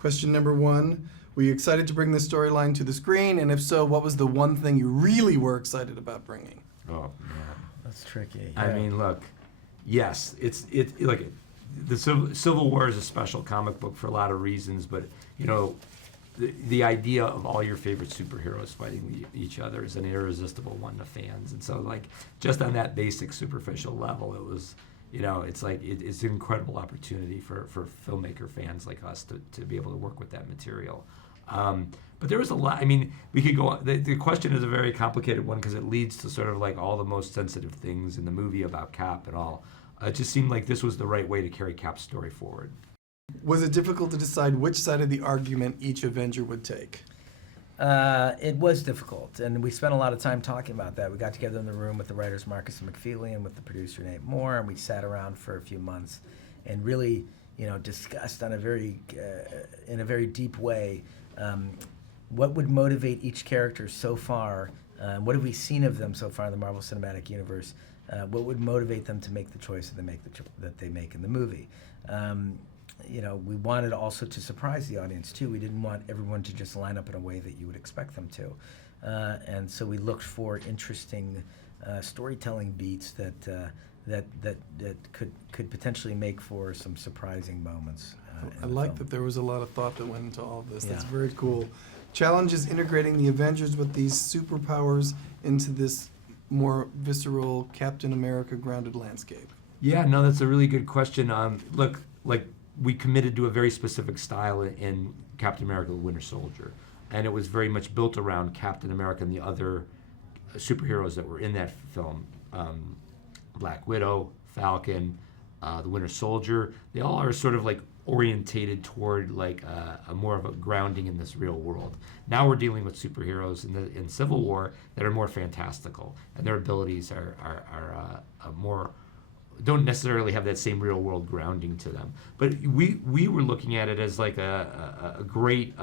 Question number 1. Were you excited to bring this storyline to the screen? And if so, what was the one thing you really were excited about bringing? Oh, man. That's tricky. I mean, look, yes, like the Civil War is a special comic book for a lot of reasons, but you know, the idea of all your favorite superheroes fighting each other is an irresistible one to fans, and so like just on that basic superficial level, it was, you know, it's like it's an incredible opportunity for filmmaker fans like us to be able to work with that material. But there was a lot. I mean, we could go. The question is a very complicated one because it leads to sort of like all the most sensitive things in the movie about Cap and all. It just seemed like this was the right way to carry Cap's story forward. Was it difficult to decide which side of the argument each Avenger would take? It was difficult, and we spent a lot of time talking about that. We got together in the room with the writers Marcus and McFeely and with the producer Nate Moore, and we sat around for a few months and really, you know, discussed on a very, in a very deep way, what would motivate each character so far. What have we seen of them so far in the Marvel Cinematic Universe? What would motivate them to make the choice that they make in the movie? You know, we wanted also to surprise the audience too. We didn't want everyone to just line up in a way that you would expect them to, and so we looked for interesting storytelling beats that could potentially make for some surprising moments. I like that there was a lot of thought that went into all of this. That's Yeah. very cool. Challenge is integrating the Avengers with these superpowers into this more visceral Captain America grounded landscape. Yeah, no, that's a really good question. Look, like we committed to a very specific style in Captain America: The Winter Soldier, and it was very much built around Captain America and the other superheroes that were in that film. Black Widow, Falcon, the Winter Soldier. They all are sort of like orientated toward like a more of a grounding in this real world. Now we're dealing with superheroes in Civil War that are more fantastical, and their abilities are more, don't necessarily have that same real world grounding to them. But we were looking at it as like a great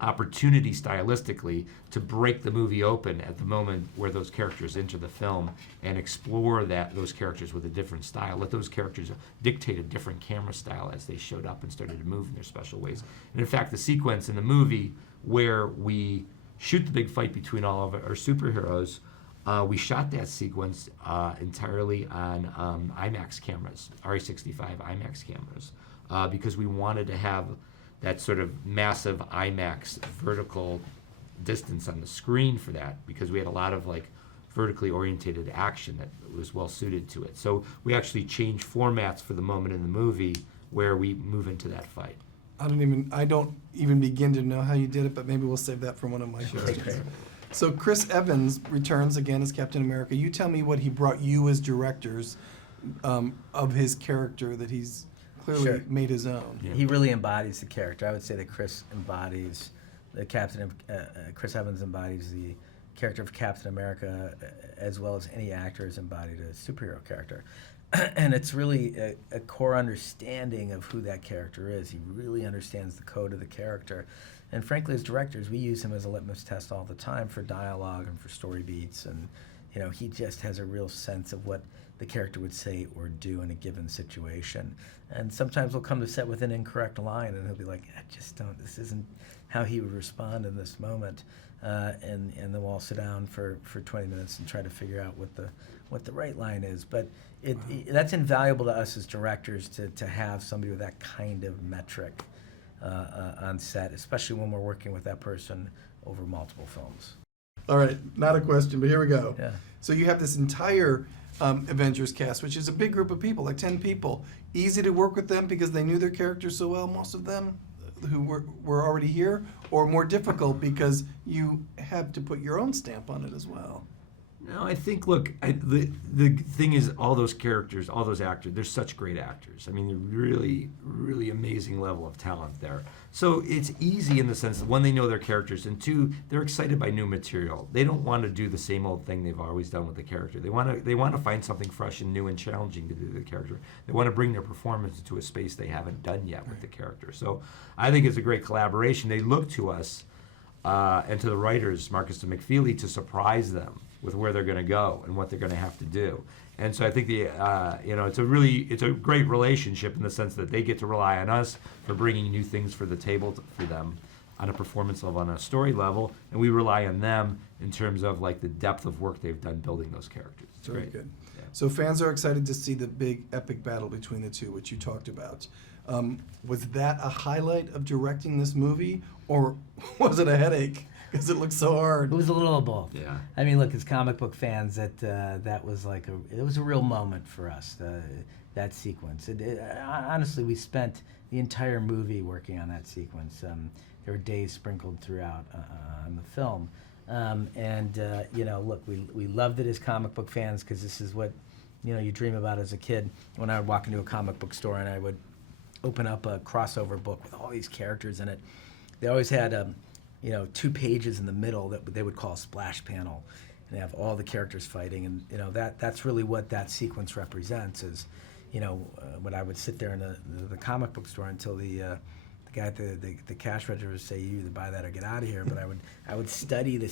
opportunity stylistically to break the movie open at the moment where those characters enter the film and explore those characters with a different style. Let those characters dictate a different camera style as they showed up and started to move in their special ways. And in fact, the sequence in the movie where we shoot the big fight between all of our superheroes, we shot that sequence entirely on IMAX cameras, RE65 IMAX cameras, because we wanted to have that sort of massive IMAX vertical distance on the screen for that, because we had a lot of like vertically orientated action that was well suited to it. So we actually changed formats for the moment in the movie where we move into that fight. I don't even begin to know how you did it, but maybe we'll save that for one of my questions. So Chris Evans returns again as Captain America. You tell me what he brought you as directors of his character that he's clearly made his own. Yeah. He really embodies the character. I would say that Chris embodies the Chris Evans embodies the character of Captain America as well as any actor has embodied a superhero character. And it's really a core understanding of who that character is. He really understands the code of the character. And frankly, as directors, we use him as a litmus test all the time for dialogue and for story beats. And you know, he just has a real sense of what the character would say or do in a given situation. And sometimes we'll come to set with an incorrect line, and he'll be like, this isn't how he would respond in this moment. And then we'll all sit down for 20 minutes and try to figure out what the right line is. But that's invaluable to us as directors to have somebody with that kind of metric on set, especially when we're working with that person over multiple films. All right, not a question, but here we go. Yeah. So you have this entire Avengers cast, which is a big group of people, like 10 people. Easy to work with them because they knew their characters so well, most of them who were already here, or more difficult because you have to put your own stamp on it as well? No, I think, look, the thing is, all those characters, all those actors, they're such great actors. I mean, they're really, really amazing level of talent there. So it's easy in the sense that, one, they know their characters, and two, they're excited by new material. They don't want to do the same old thing they've always done with the character. They want to find something fresh and new and challenging to do with the character. They want to bring their performance into a space they haven't done yet with the character. So I think it's a great collaboration. They look to us and to the writers, Marcus and McFeely, to surprise them with where they're going to go and what they're going to have to do. And so I think it's a great relationship in the sense that they get to rely on us for bringing new things for the table for them on a performance level, on a story level, and we rely on them in terms of like the depth of work they've done building those characters. It's Very great. good. Yeah. So fans are excited to see the big epic battle between the two, which you talked about. Was that a highlight of directing this movie, or was it a headache because it looked so hard? It was a little of both. Yeah. I mean, look, as comic book fans, that was it was a real moment for us. That sequence. Honestly, we spent the entire movie working on that sequence. There were days sprinkled throughout on the film, look, we loved it as comic book fans because this is what you dream about as a kid. When I would walk into a comic book store and I would open up a crossover book with all these characters in it, they always had 2 pages in the middle that they would call a splash panel, and they have all the characters fighting, and that's really what that sequence represents. Is when I would sit there in the comic book store until the guy at the cash register would say, "You either buy that or get out of here." But I would study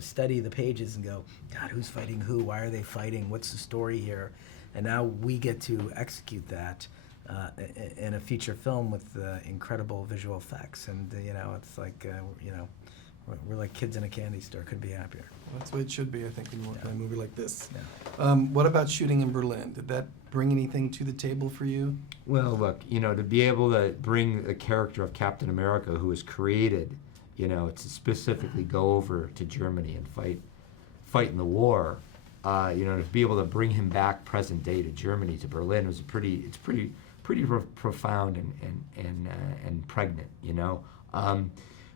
study the pages and go, "God, who's fighting who? Why are they fighting? What's the story here?" And now we get to execute that in a feature film with incredible visual effects, and it's like we're like kids in a candy store. Couldn't be happier. Well, that's the way it should be, I think, when you work on a movie like this. Yeah. What about shooting in Berlin? Did that bring anything to the table for you? Well, look, to be able to bring the character of Captain America, who was created, to specifically go over to Germany and fight in the war, to be able to bring him back present day to Germany, to Berlin, was pretty profound and pregnant,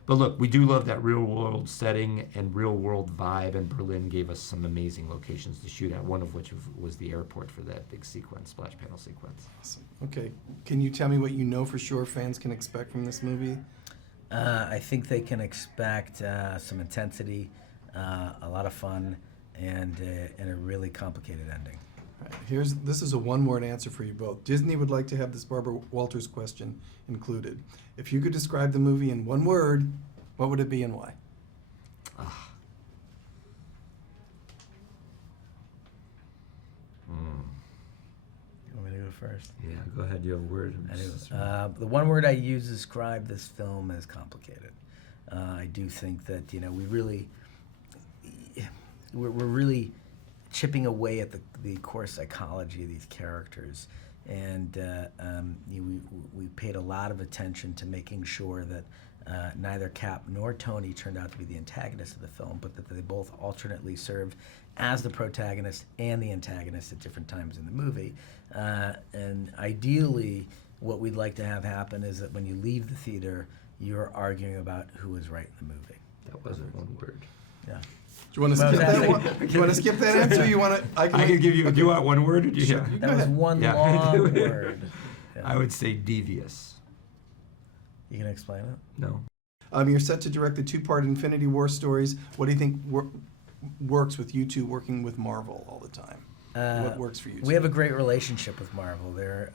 But look, we do love that real world setting and real world vibe, and Berlin gave us some amazing locations to shoot at, one of which was the airport for that big sequence, splash panel sequence. Awesome. Okay, can you tell me what you know for sure fans can expect from this movie? I think they can expect some intensity, a lot of fun, and a really complicated ending. All right, this is a one-word answer for you both. Disney would like to have this Barbara Walters question included. If you could describe the movie in one word, what would it be and why? You want me to go first? Yeah, go ahead. You have a word. I do. The one word I use to describe this film is complicated. I do think that we're really chipping away at the core psychology of these characters, and we paid a lot of attention to making sure that neither Cap nor Tony turned out to be the antagonist of the film, but that they both alternately served as the protagonist and the antagonist at different times in the movie. And ideally, what we'd like to have happen is that when you leave the theater, you're arguing about who was right in the movie. That wasn't one word. Yeah. Do you want to skip that one? Do you want to skip that answer? Or you want to? I can give you. Okay. Do you want one word? Or do you? Sure. Yeah. That was one Yeah. long word. Yeah. I would say devious. You can explain it? No. You're set to direct the 2-part Infinity War stories. What do you think works with you two working with Marvel all the time? What works for you two? We have a great relationship with Marvel. They're,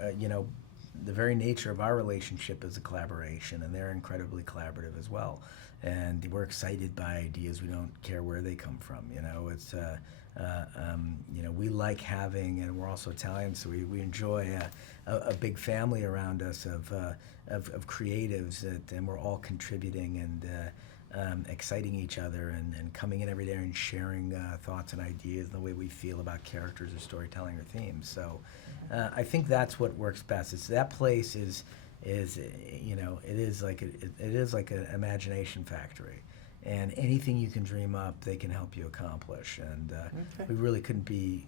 the very nature of our relationship is a collaboration, and they're incredibly collaborative as well. And we're excited by ideas. We don't care where they come from. It's we like having, and we're also Italian, so we enjoy a big family around us of creatives, and we're all contributing and exciting each other and coming in every day and sharing thoughts and ideas and the way we feel about characters or storytelling or themes. So I think that's what works best. It's that place is it is like an imagination factory, and anything you can dream up, they can help you accomplish. And we really couldn't be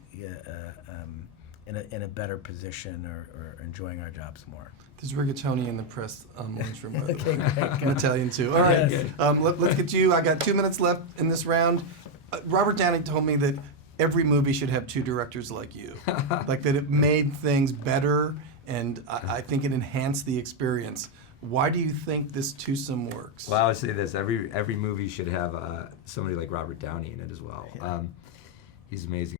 in a better position or enjoying our jobs more. There's rigatoni in the press lunchroom. By the Okay, way. great, I'm good. Italian too. All right, Yes. let's get to you. I got 2 minutes left in this round. Robert Downey told me that every movie should have 2 directors like you, like that it made things better, and I think it enhanced the experience. Why do you think this twosome works? Well, I would say this: every movie should have somebody like Robert Downey in it as well. Yeah. He's amazing.